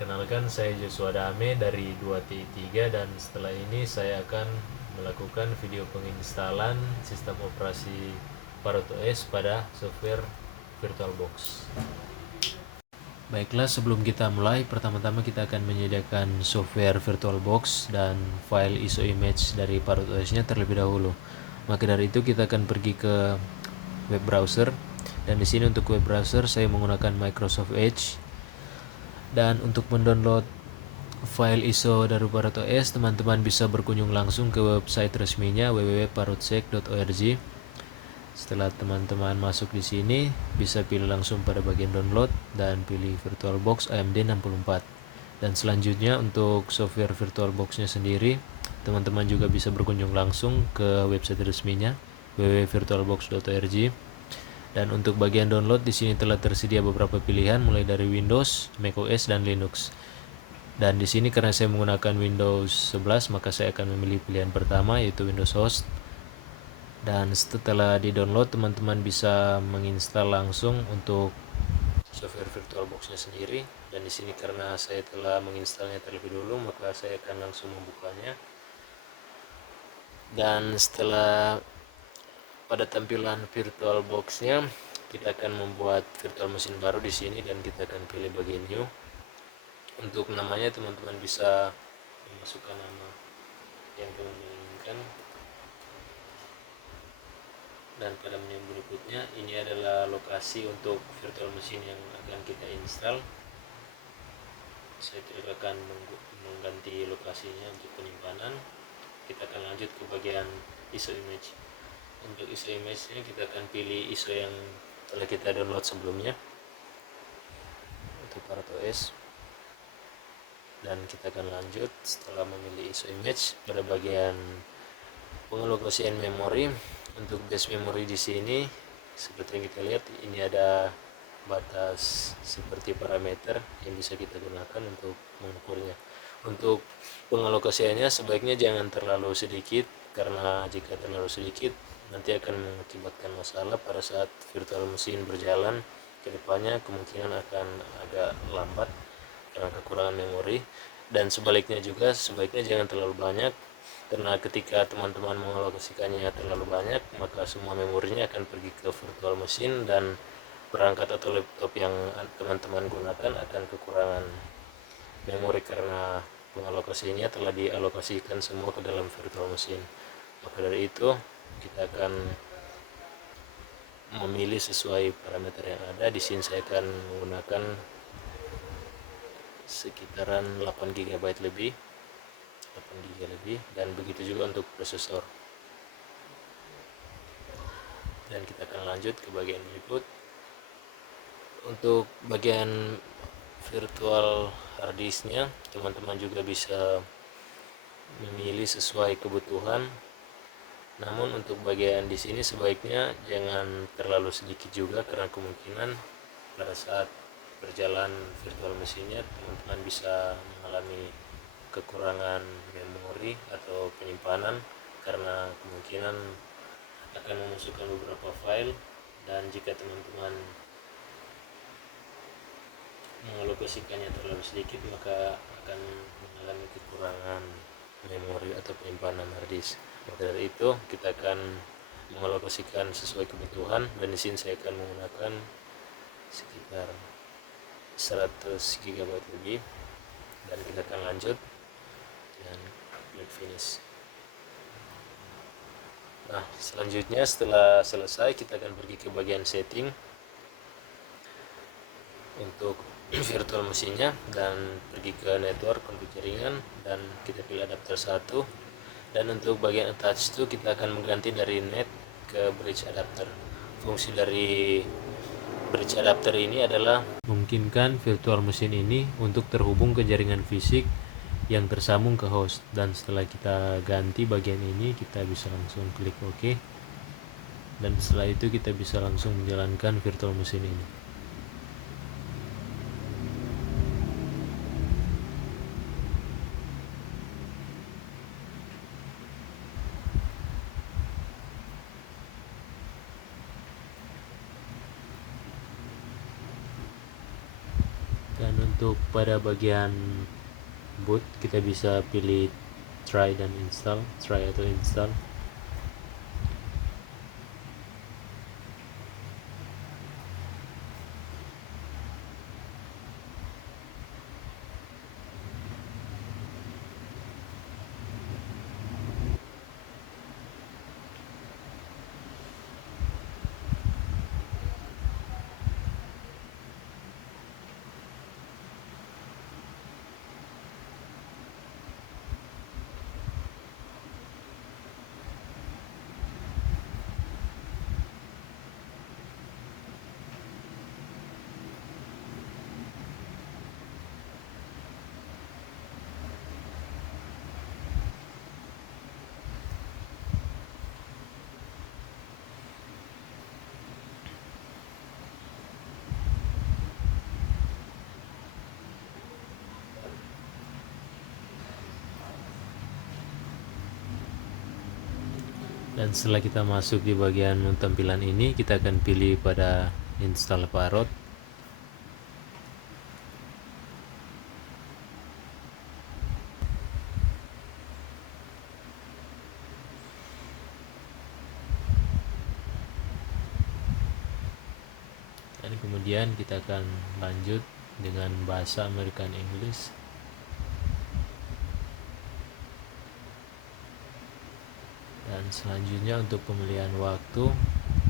Perkenalkan, saya Joshua Dame dari 2T3 dan setelah ini saya akan melakukan video penginstalan sistem operasi Parrot OS pada software VirtualBox. Baiklah, sebelum kita mulai, pertama-tama kita akan menyediakan software VirtualBox dan file ISO image dari Parrot OS-nya terlebih dahulu. Maka dari itu kita akan pergi ke web browser, dan di sini untuk web browser saya menggunakan Microsoft Edge. Dan untuk mendownload file ISO dari Parrot OS, teman-teman bisa berkunjung langsung ke website resminya www.parrotsec.org. Setelah teman-teman masuk di sini, bisa pilih langsung pada bagian download dan pilih VirtualBox AMD 64. Dan selanjutnya untuk software VirtualBox-nya sendiri, teman-teman juga bisa berkunjung langsung ke website resminya www.virtualbox.org. Dan untuk bagian download di sini telah tersedia beberapa pilihan mulai dari Windows, macOS dan Linux. Dan di sini karena saya menggunakan Windows 11, maka saya akan memilih pilihan pertama yaitu Windows Host. Dan setelah di-download, teman-teman bisa menginstal langsung untuk software VirtualBox-nya sendiri. Dan di sini karena saya telah menginstalnya terlebih dulu, maka saya akan langsung membukanya. Dan setelah pada tampilan VirtualBox-nya, kita akan membuat virtual machine baru di sini dan kita akan pilih bagian new. Untuk namanya teman-teman bisa memasukkan nama yang teman-teman inginkan. Dan pada menu berikutnya, ini adalah lokasi untuk virtual machine yang akan kita install. Saya tidak akan mengganti lokasinya untuk penyimpanan. Kita akan lanjut ke bagian ISO image. Untuk ISO image-nya kita akan pilih ISO yang telah kita download sebelumnya untuk Parrot OS. Dan kita akan lanjut setelah memilih ISO image pada bagian pengalokasian memori. Untuk base memory di sini seperti yang kita lihat, ini ada batas seperti parameter yang bisa kita gunakan untuk mengukurnya. Untuk pengalokasiannya sebaiknya jangan terlalu sedikit, karena jika terlalu sedikit nanti akan mengakibatkan masalah pada saat virtual machine berjalan ke depannya, kemungkinan akan agak lambat karena kekurangan memori. Dan sebaliknya juga sebaiknya jangan terlalu banyak, karena ketika teman-teman mengalokasikannya terlalu banyak, maka semua memorinya akan pergi ke virtual machine dan perangkat atau laptop yang teman-teman gunakan akan kekurangan memori karena pengalokasinya telah dialokasikan semua ke dalam virtual machine. Maka dari itu kita akan memilih sesuai parameter yang ada. Di sini saya akan menggunakan sekitaran 8 GB lebih, dan begitu juga untuk prosesor. Dan kita akan lanjut ke bagian berikut. Untuk bagian virtual hard disk-nya, teman-teman juga bisa memilih sesuai kebutuhan. Namun untuk bagian di sini sebaiknya jangan terlalu sedikit juga, karena kemungkinan pada saat berjalan virtual machine-nya teman-teman bisa mengalami kekurangan memori atau penyimpanan karena kemungkinan akan memasukkan beberapa file. Dan jika teman-teman mengalokasikannya terlalu sedikit, maka akan mengalami kekurangan memori atau penyimpanan hard disk. Maka dari itu kita akan mengalokasikan sesuai kebutuhan, dan di sini saya akan menggunakan sekitar 100 GB lebih. Dan kita akan lanjut dan klik finish. Nah, selanjutnya setelah selesai kita akan pergi ke bagian setting untuk virtual machine-nya dan pergi ke network untuk jaringan, dan kita pilih adapter 1. Dan untuk bagian attach itu kita akan mengganti dari net ke bridge adapter. Fungsi dari bridge adapter ini adalah memungkinkan virtual machine ini untuk terhubung ke jaringan fisik yang tersambung ke host. Dan setelah kita ganti bagian ini, kita bisa langsung klik OK. Dan setelah itu kita bisa langsung menjalankan virtual machine ini. Dan untuk pada bagian boot kita bisa pilih try dan install, try atau install. Dan setelah kita masuk di bagian tampilan ini, kita akan pilih pada install Parrot. Dan kemudian kita akan lanjut dengan bahasa American English. Dan selanjutnya untuk pemilihan waktu,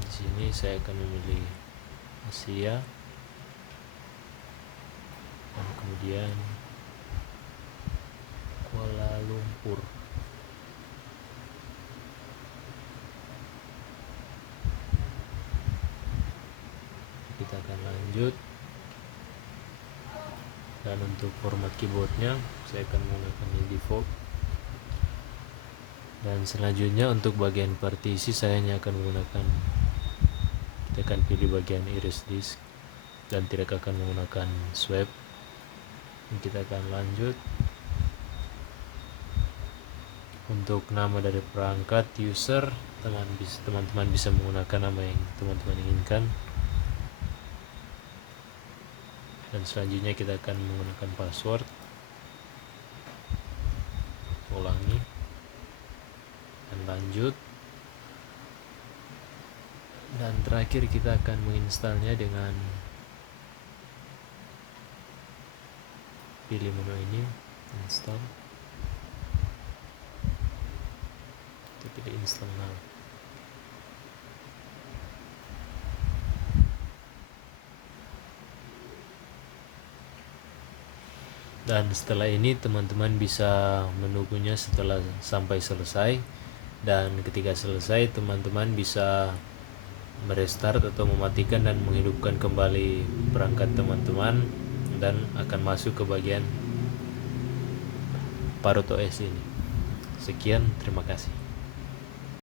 di sini saya akan memilih Asia, dan kemudian Kuala Lumpur. Kita akan lanjut, dan untuk format keyboardnya saya akan menggunakan yang default. Dan selanjutnya untuk bagian partisi saya hanya akan menggunakan, kita akan pilih bagian erase disk dan tidak akan menggunakan swap. Dan kita akan lanjut. Untuk nama dari perangkat user, teman-teman bisa menggunakan nama yang teman-teman inginkan. Dan selanjutnya kita akan menggunakan password. Ulangi dan lanjut. Dan terakhir kita akan menginstalnya dengan pilih menu ini, install. Kita pilih install now. Dan setelah ini teman-teman bisa menunggunya setelah sampai selesai, dan ketika selesai teman-teman bisa merestart atau mematikan dan menghidupkan kembali perangkat teman-teman, dan akan masuk ke bagian Parrot OS ini. Sekian, terima kasih.